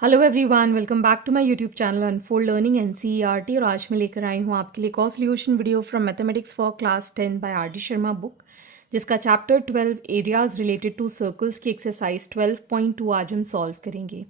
Hello everyone, welcome back to my YouTube channel unfold learning NCERT. और आज मैं लेकर आई हूँ आपके लिए कॉ solution video from mathematics for class 10 by R D Sharma book, जिसका chapter 12 areas related to circles की एक्सरसाइज 12.2 आज हम सॉल्व करेंगे।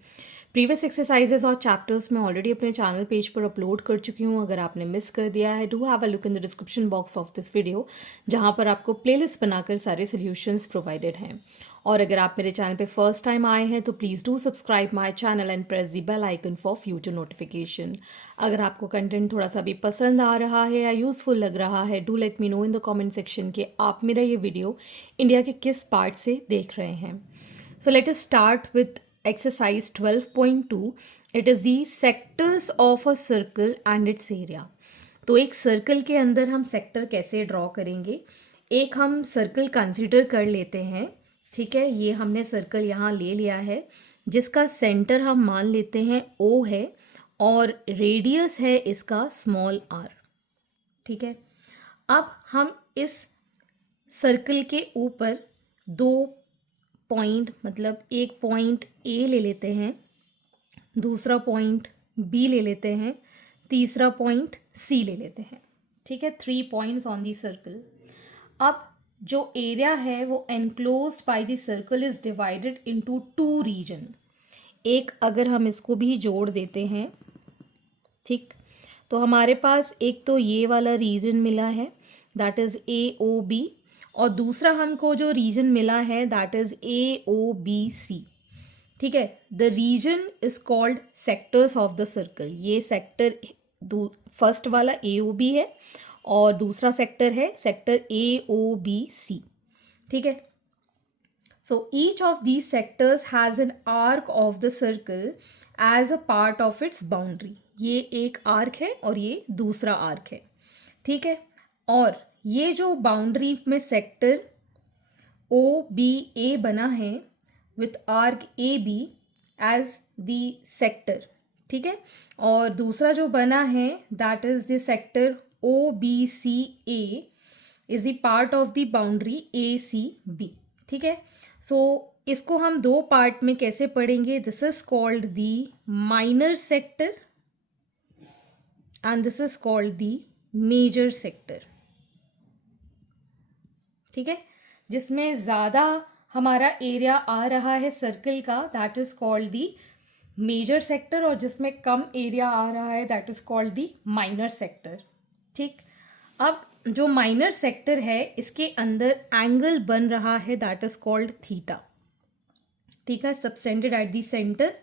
प्रीवियस एक्सरसाइजेज और चैप्टर्स मैं ऑलरेडी अपने चैनल पेज पर अपलोड कर चुकी हूँ। अगर आपने मिस कर दिया है, do have a look in the description box of this video, जहाँ पर आपको प्लेलिस्ट बनाकर सारे सोल्यूशंस प्रोवाइडेड हैं। और अगर आप मेरे चैनल पे फर्स्ट टाइम आए हैं तो please do subscribe my channel and press the bell icon for future notification. अगर आपको कंटेंट थोड़ा सा भी पसंद आ रहा है या यूज़फुल लग रहा है, do let me know in the comment section कि आप मेरा ये वीडियो इंडिया के किस पार्ट से देख रहे हैं। So let us start with exercise 12.2। It is the sectors of a circle and it's area. तो एक सर्कल के अंदर हम सेक्टर कैसे ड्रॉ करेंगे। एक हम सर्कल कंसीडर कर लेते हैं, ठीक है। ये हमने सर्कल यहाँ ले लिया है, जिसका सेंटर हम मान लेते हैं ओ है और रेडियस है इसका स्मॉल आर, ठीक है। अब हम इस सर्कल के ऊपर दो पॉइंट, मतलब एक पॉइंट ए ले लेते हैं, दूसरा पॉइंट बी ले लेते हैं, तीसरा पॉइंट सी ले लेते हैं, ठीक है। 3 पॉइंट्स ऑन दी सर्कल। अब जो एरिया है वो enclosed by the circle is divided into 2 region. एक अगर हम इसको भी जोड़ देते हैं, ठीक, तो हमारे पास एक तो ये वाला रीजन मिला है, that is A O B, और दूसरा हमको जो रीजन मिला है that is A O B C, ठीक है। The region is called sectors of the circle. ये सेक्टर फर्स्ट वाला ए ओ बी है और दूसरा सेक्टर है sector A O B C, ठीक है। So each of these sectors has an arc of the circle as a part of its boundary. ये एक आर्क है और ये दूसरा आर्क है, ठीक है। और ये जो बाउंड्री में सेक्टर ओ बी ए बना है with arc A B as the sector, ठीक है। और दूसरा जो बना है that is the sector O B C A is the part of the boundary A C B, ठीक है। सो इसको हम दो पार्ट में कैसे पढ़ेंगे। This is called the minor sector and this is called the major sector, ठीक है। जिसमें ज़्यादा हमारा एरिया आ रहा है सर्कल का that is called the major sector, और जिसमें कम एरिया आ रहा है that is called the minor sector, ठीक। अब जो माइनर सेक्टर है इसके अंदर एंगल बन रहा है दैट इज कॉल्ड थीटा, ठीक है, सबसेंटेड एट दी सेंटर।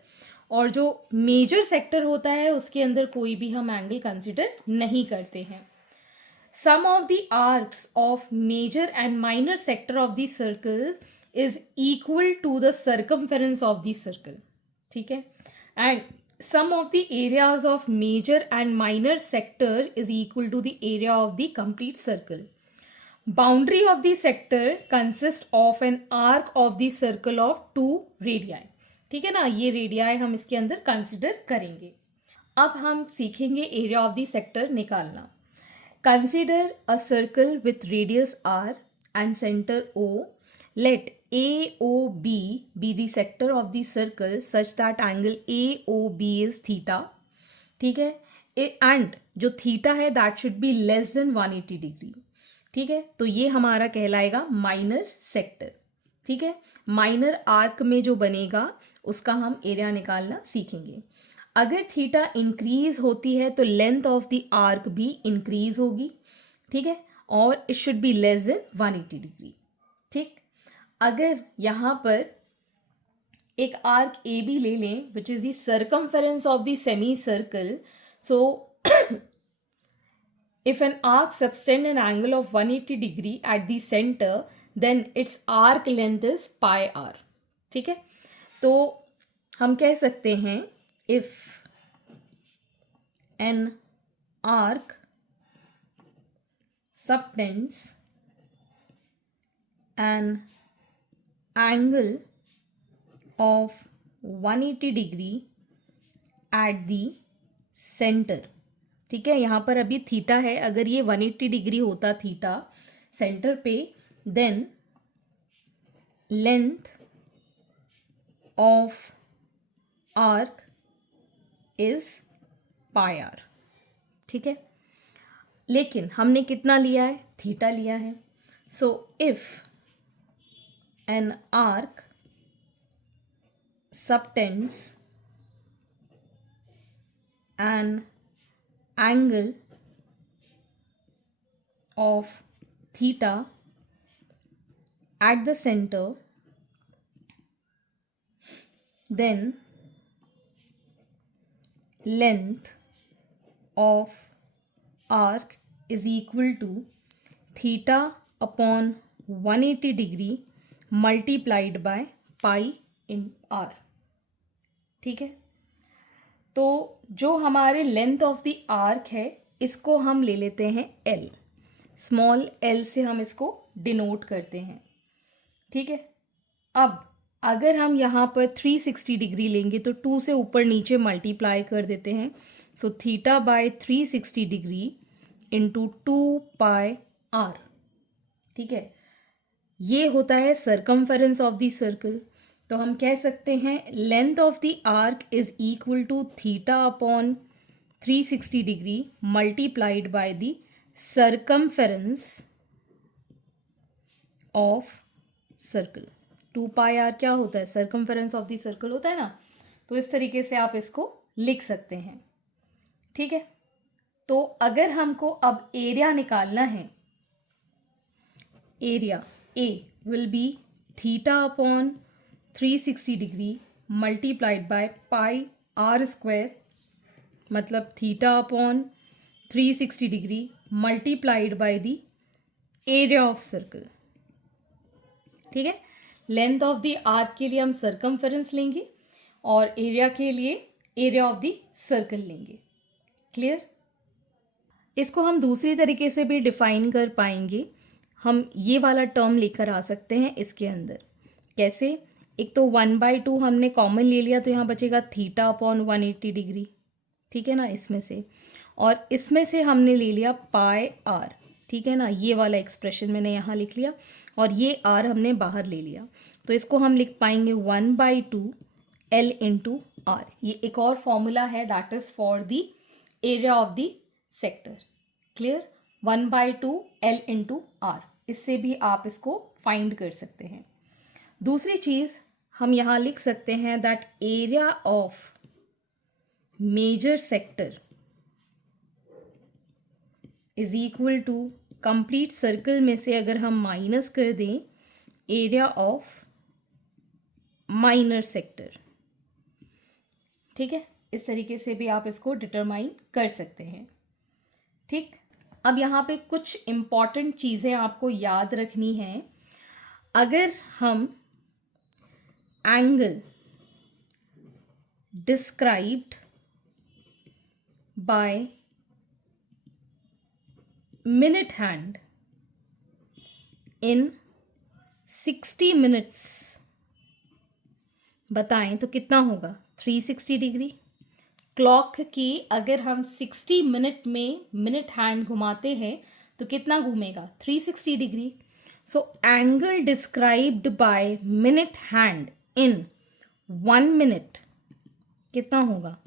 और जो मेजर सेक्टर होता है उसके अंदर कोई भी हम एंगल कंसिडर नहीं करते हैं। Sum of the arcs of major and minor sector of the circle is equal to the circumference of the circle, ठीक है। And sum of the areas of major and minor sector is equal to the area of the complete circle. Boundary of the sector consists of an arc of the circle of 2 radii, ठीक है ना। ये radii हम इसके अंदर consider करेंगे। अब हम सीखेंगे एरिया ऑफ द सेक्टर निकालना। Consider a circle with radius r and center O. Let AOB be the sector of the circle such that angle AOB is theta, ठीक है। एंड जो थीटा है that should be less than 180 degree, ठीक है। तो ये हमारा कहलाएगा माइनर सेक्टर, ठीक है। माइनर आर्क में जो बनेगा उसका हम एरिया निकालना सीखेंगे। अगर थीटा इंक्रीज होती है तो लेंथ ऑफ द आर्क भी इंक्रीज होगी, ठीक है, और it should be less than 180 degree, ठीक। अगर यहाँ पर एक आर्क ए बी ले लें which is the circumference of the semi circle, so if an arc subtend an angle of 180 degree at the center then its arc length is pi r, ठीक है। तो हम कह सकते हैं if an arc subtends an angle of 180 degree at the center, ठीक है। यहाँ पर अभी थीटा है, अगर ये 180 डिग्री होता थीटा सेंटर पे, then length of arc is pi r. ठीक है, लेकिन हमने कितना लिया है, थीटा लिया है। So if an arc subtends an angle of theta at the center, then length of arc is equal to theta upon 180 degree multiplied by pi in r। ठीक है, तो जो हमारे लेंथ ऑफ द आर्क है इसको हम ले लेते हैं एल, स्मॉल एल से हम इसको डिनोट करते हैं। ठीक है, अब अगर हम यहाँ पर 360 डिग्री लेंगे तो 2 से ऊपर नीचे मल्टीप्लाई कर देते हैं। So theta by 360 degree into 2 pi r. ठीक है, ये होता है सरकमफेरेंस ऑफ द सर्कल। तो हम कह सकते हैं length of the arc is equal to theta upon 360 degree multiplied by the circumference of circle. 2 pi r क्या होता है, सरकमफेरेंस ऑफ द सर्कल होता है ना। तो इस तरीके से आप इसको लिख सकते हैं। ठीक है, तो अगर हमको अब एरिया निकालना है, area A will be theta upon 360 degree multiplied by pi r square, मतलब theta upon 360 degree multiplied by the area of circle. ठीक है, लेंथ ऑफ द आर्क के लिए हम सरकमफेरेंस लेंगे और एरिया के लिए एरिया ऑफ द सर्कल लेंगे। क्लियर? इसको हम दूसरी तरीके से भी डिफाइन कर पाएंगे। हम ये वाला टर्म लेकर आ सकते हैं इसके अंदर। कैसे? एक तो 1/2 हमने कॉमन ले लिया तो यहाँ बचेगा थीटा अपॉन 180 डिग्री। ठीक है ना, इसमें से, और इसमें से हमने ले लिया पाई आर। ठीक है ना, ये वाला एक्सप्रेशन मैंने यहाँ लिख लिया और ये आर हमने बाहर ले लिया। तो इसको हम लिख पाएंगे 1/2 एल इंटू आर। ये एक और फॉर्मूला है, that is for the area of the sector. Clear? 1/2 l into r, इससे भी आप इसको फाइंड कर सकते हैं। दूसरी चीज हम यहां लिख सकते हैं that area of major sector is equal to, complete circle में से अगर हम माइनस कर दें एरिया ऑफ माइनर सेक्टर। ठीक है, इस तरीके से भी आप इसको डिटरमाइन कर सकते हैं। ठीक, अब यहाँ पे कुछ इंपॉर्टेंट चीज़ें आपको याद रखनी हैं। अगर हम angle described by minute hand in 60 minutes बताएं तो कितना होगा, 360 डिग्री। क्लॉक की अगर हम 60 मिनट में मिनट हैंड घुमाते हैं तो कितना घूमेगा, 360 degree. So angle described by minute hand in 1 minute कितना होगा,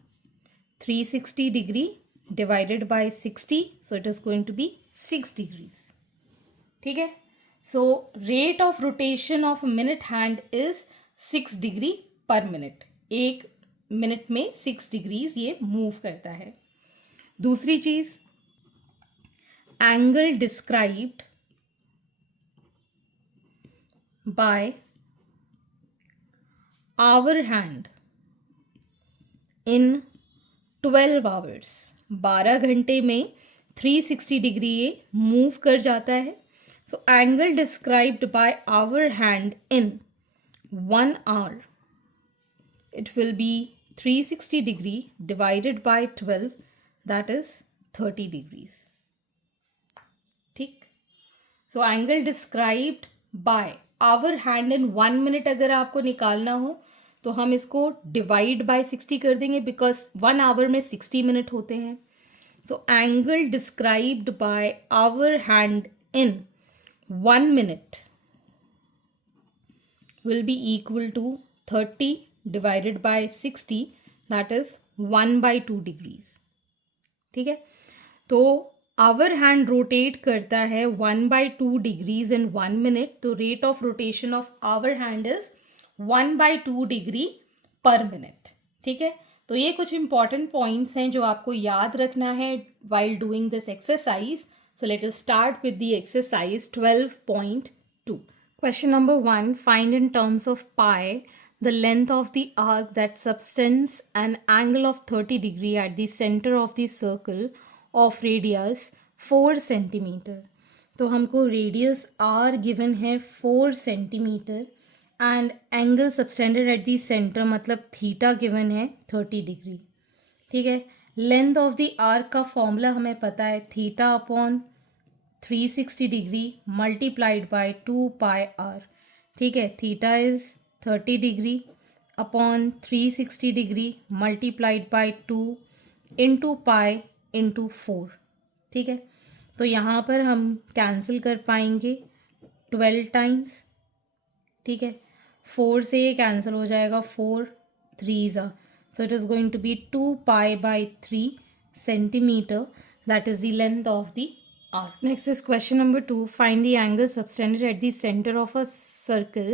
360 degree divided by 60, so it is going to be 6 degrees. ठीक है, so rate of rotation of minute hand is 6 degree per minute. एक मिनट में 6 degrees ये move करता है। दूसरी चीज, angle described by hour hand in 12 hours, 12 घंटे में 360 डिग्री ये मूव कर जाता है। So angle described by hour hand in 1 hour, it will be 360 degree divided by 12, that is 30 degrees. ठीक, so angle described by hour hand in 1 minute अगर आपको निकालना हो तो हम इसको डिवाइड बाय 60 कर देंगे, बिकॉज 1 आवर में 60 मिनट होते हैं। So angle described by hour hand in 1 minute will be equal to 30 divided by 60, that is 1/2 degrees. ठीक है, तो आवर हैंड रोटेट करता है 1/2 डिग्रीज इन 1 मिनट, तो rate of rotation of hour hand is 1/2 degree per minute. ठीक है, तो ये कुछ इंपॉर्टेंट पॉइंट्स हैं जो आपको याद रखना है while doing this exercise. So let us start with the exercise 12.2। Question number 1. Find in terms of pi the length of the arc that subtends an angle of 30 degree at the center of the circle of radius 4 centimeter. तो हमको radius r given है 4 centimetre and angle subtended at the centre मतलब theta given है 30 degree. ठीक है, length of the arc का formula हमें पता है, theta upon 360 degree multiplied by 2 pi r. ठीक है, theta is 30 degree upon 360 degree multiplied by 2 into pi into 4। ठीक है, तो यहाँ पर हम कैंसिल कर पाएंगे 12 टाइम्स। ठीक है, 4 से ये कैंसिल हो जाएगा, 4 3 ज़ा, so it is going to be 2 pi by 3 centimetre, that is the length of the arc. Next is question number 2. Find the angle subtended at the center of a circle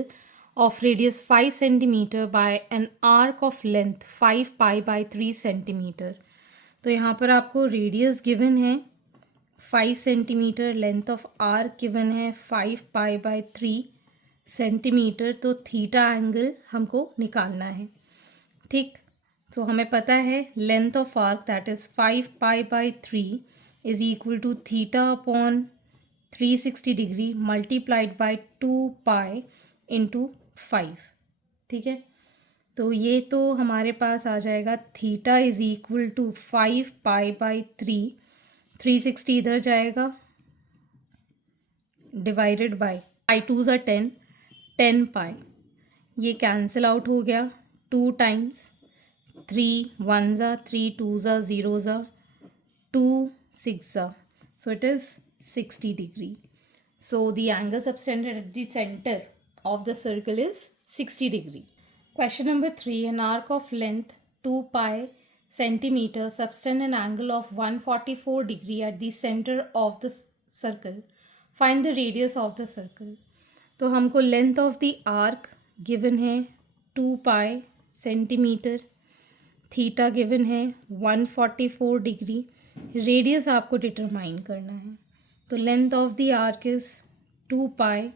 of radius 5 centimeter by an arc of length 5 pi by 3 centimeter. तो यहाँ पर आपको radius given है 5 centimetre, length of arc given है 5 pi by 3 centimetre, तो theta angle हमको निकालना है। ठीक, तो हमें पता है length of arc that is 5 pi by 3 is equal to theta upon 360 degree multiplied by 2 pi into 5। ठीक है, तो ये तो हमारे पास आ जाएगा theta is equal to 5 pi by 360 इधर जाएगा डिवाइडेड बाई आई 2 ज़ा 10 पाई, ये कैंसिल आउट हो गया 2 टाइम्स, 3 1 ज़ा 3 2 ज़ा 0 ज़ा 2 6 ज़ा, so it is 60 degree. So the angle subtended at the center of the circle is 60 degree. Question number 3. An arc of length 2 pi centimeter subtend an angle of 144 degree at the center of the circle. Find the radius of the circle. तो हमको length of the arc given है 2 pi centimeter, theta given है 144 degree, radius आपको determine करना है। तो length of the arc is 2 pi,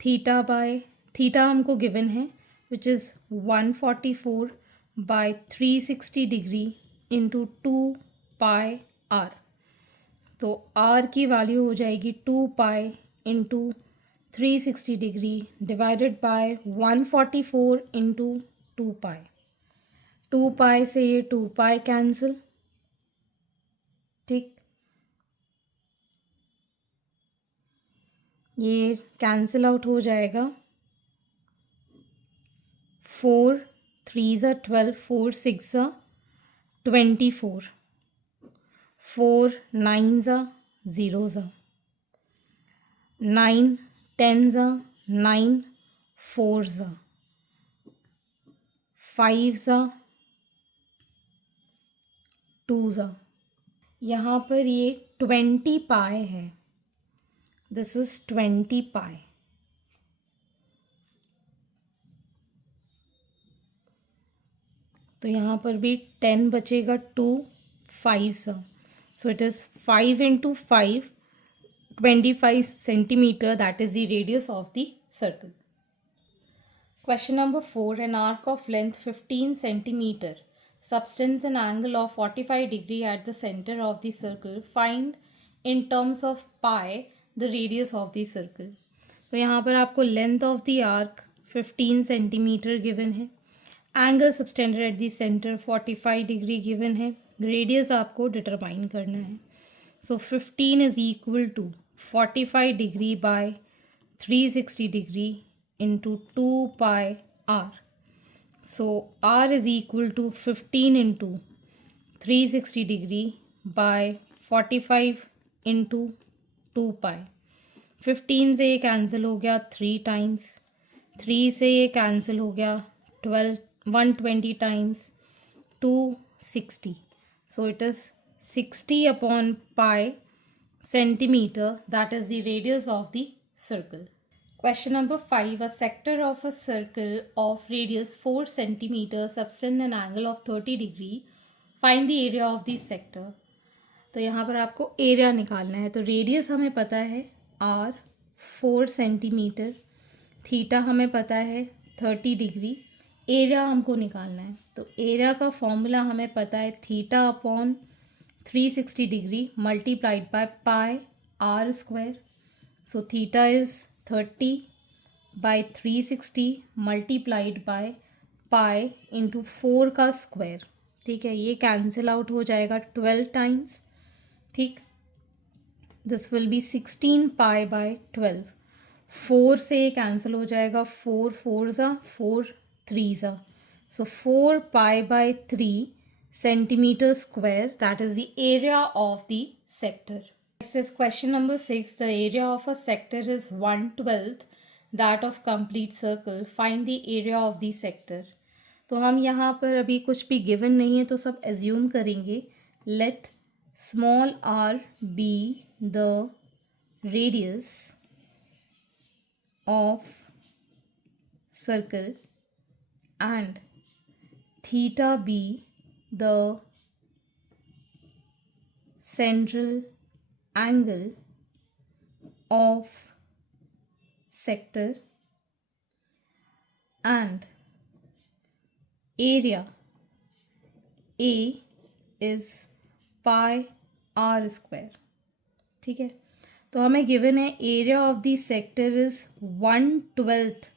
theta by theta हमको given है which is 144 by 360 degree into 2 pi r. तो आर की वैल्यू हो जाएगी 2 pi into 360 degree divided by 144 into 2 pi. 2 pi से ये 2 पाई कैंसिल। ठीक, ये कैंसिल आउट हो जाएगा, 4 3 ज़ा 12, 4 6 ज़ा 24, 4 9 ज़ा 0 ज़ा 9 10 ज़ा 9 4 ज़ा 5 ज़ा 2 ज़ा, यहाँ पर ये 20 पाई है, दिस इज 20 पाई। तो यहाँ पर भी 10 बचेगा, 2 5 सा, सो it is 5 into 5 25 centimetre, that is the radius of the circle. Question number 4. An arc of length 15 centimeter subtends an angle of 45 degree at the center of the circle. Find in terms of pi the radius of the circle. तो यहाँ पर आपको length of the arc 15 centimetre given है, angle subtended at the centre 45 degree given है, radius आपको determine करना है। So 15 is equal to 45 degree by 360 degree into 2 pi r. So r is equal to 15 into 360 degree by 45 into 2 pi. 15 से ये cancel हो गया 3 times, 3 से ये कैंसिल हो गया 120 times, 2 60. So it is 60 upon pi centimeter, that is the radius of the circle. Question number 5. A sector of a circle of radius 4 centimeter subtend an angle of 30 degree. Find the area of the sector. तो यहाँ पर आपको area निकालना है. तो radius हमें पता है r 4 सेंटीमीटर, थीटा हमें पता है 30 डिग्री, एरिया हमको निकालना है. तो एरिया का फॉर्मूला हमें पता है theta upon 360 degree multiplied by pi r square. So theta is 30 by 360 multiplied by pi into 4 का स्क्वायर. ठीक है, ये कैंसिल आउट हो जाएगा 12 टाइम्स. ठीक, this will be 16 pi by 12. 4 से ये कैंसिल हो जाएगा, 4 4 ज़ा 4 3 ज़ा. So 4 pi by 3 centimeter square, that is the area of the sector. Next is question number 6. The area of a sector is 1/12 that of complete circle. Find the area of the sector. तो हम यहाँ पर अभी कुछ भी given नहीं है तो सब एज्यूम करेंगे. Let small r be the radius of circle and theta be the central angle of sector and area A is pi r square. ठीक है, तो हमें गिवन है area of the sector is 1/12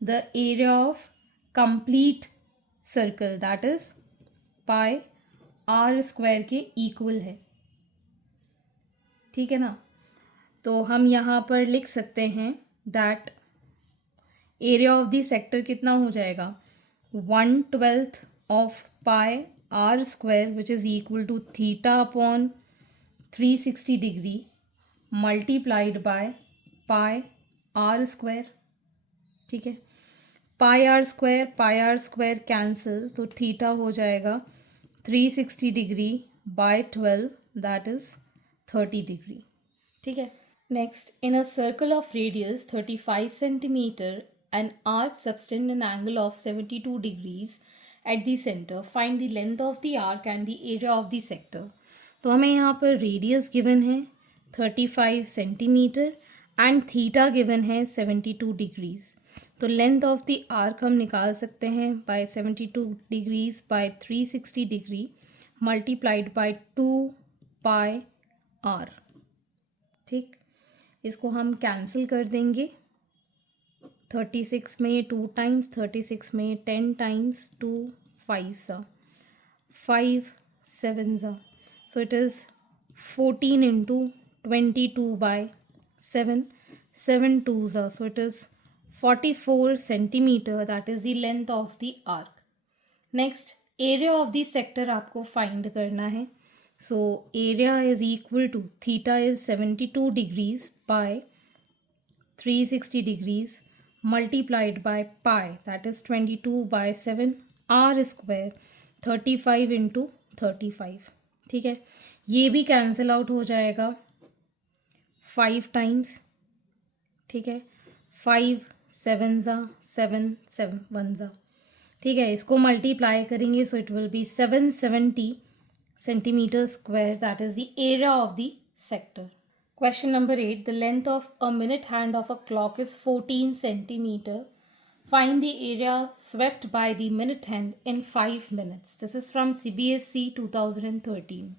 the area of complete circle, that is pi r square के equal है. ठीक है ना, तो हम यहाँ पर लिख सकते हैं that area of the sector कितना हो जाएगा 1/12 of pi r square which is equal to theta upon 360 degree multiplied by pi r square. ठीक है, पाई आर स्क्वायर कैंसिल, तो थीटा हो जाएगा 360 degree by 12, that is 30 degree. ठीक है, next, in a circle of radius 35 centimetre an arc subtend an angle of 72 degrees at the centre. Find the length of the arc and the area of the sector. तो हमें यहाँ पर radius given है 35 centimetre and theta given है 72 degrees. तो length of the arc हम निकाल सकते हैं by 72 degrees by 360 degree multiplied by 2 pi r. ठीक, इसको हम कैंसिल कर देंगे. 36 में 2 टाइम्स, 36 में 10 टाइम्स, 2 5 सा 5 7 सा. So it is 14 into 22 by 7, 7 2s are, so it is 44 centimeter, that is the length of the arc. Next, area of the sector आपको find करना है. So area is equal to theta is 72 degrees by 360 degrees multiplied by pi, that is 22 by 7 r square 35 into 35. ठीक है, ये भी cancel out हो जाएगा 5 times. ठीक है, 5 7 ज़ा 7 7 1 ज़ा. ठीक है, इसको मल्टीप्लाई करेंगे so it will be 770 centimetre square, that is the area of the sector. Question number 8. The length of a minute hand of a clock is 14 centimetre. Find the area swept by the minute hand in 5 minutes. This is from CBSE 2013.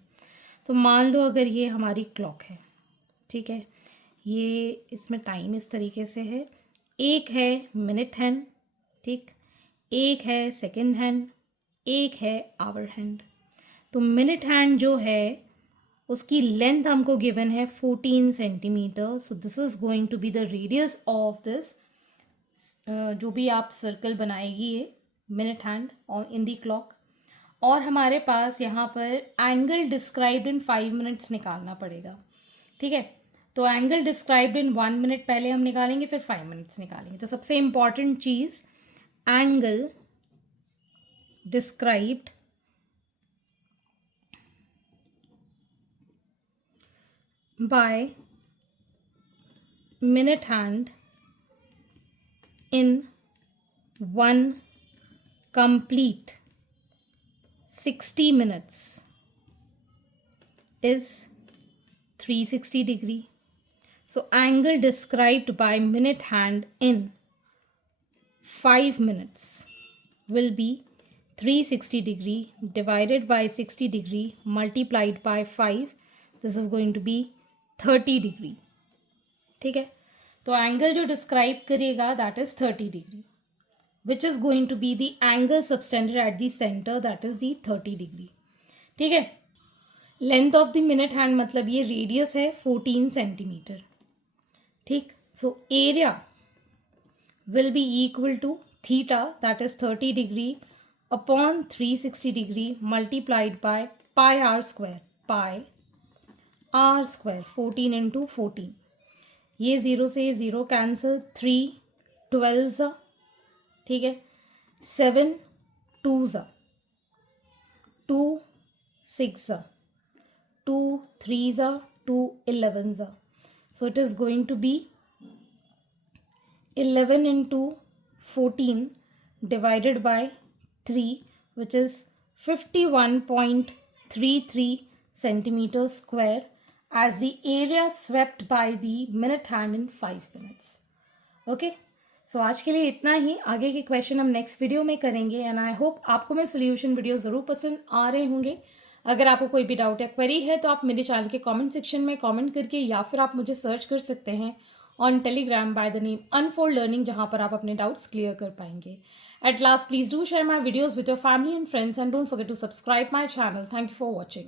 तो मान लो अगर ये हमारी clock है. ठीक है, ये इसमें टाइम इस तरीके से है. एक है मिनट हैंड, ठीक, एक है सेकंड हैंड, एक है आवर हैंड. तो मिनट हैंड जो है उसकी लेंथ हमको गिवन है 14 centimetre. So this is going to be the radius of this जो भी आप सर्कल बनाएगी ये मिनट हैंड और इन दी क्लॉक. और हमारे पास यहाँ पर एंगल डिस्क्राइब्ड इन 5 मिनट्स निकालना पड़ेगा. ठीक है, तो एंगल डिस्क्राइब्ड इन 1 मिनट पहले हम निकालेंगे, फिर 5 मिनट्स निकालेंगे. तो सबसे important cheese angle described by minute hand in one complete 60 minutes is 360 degree. So angle described by minute hand in 5 minutes will be 360 degree divided by 60 degree multiplied by 5. This is going to be 30 degree. ठीक है, तो angle जो describe करेगा that is 30 degree, which is going to be the angle subtended at the centre that is the 30 degree. ठीक है, length of the minute hand मतलब ये radius है 14 सेंटीमीटर. ठीक, so area will be equal to theta, that is 30 degree upon 360 degree multiplied by pi r square. Pi r square 14 into 14. ये 0 से 0 cancel, 3 12 ज़ा, ठीक है, 7 2 ज़ा, 2 6 ज़ा, 2 3 ज़ा, 2 11 ज़ा. So it is going to be 11 into 14 divided by 3, which is 51.33 centimeters square as the area swept by the minute hand in 5 minutes. Okay, so आज के लिए इतना ही. आगे के क्वेश्चन हम नेक्स्ट वीडियो में करेंगे एंड आई होप आपको मेरे सोल्यूशन वीडियो ज़रूर पसंद आ रहे होंगे. अगर आपको कोई भी डाउट या क्वेरी है तो आप मेरे चैनल के कमेंट सेक्शन में कमेंट करके या फिर आप मुझे सर्च कर सकते हैं on Telegram by the name unfold learning, जहाँ पर आप अपने डाउट्स क्लियर कर पाएंगे. At last please do share my videos with your family and friends and don't forget to subscribe my channel. Thank you for watching.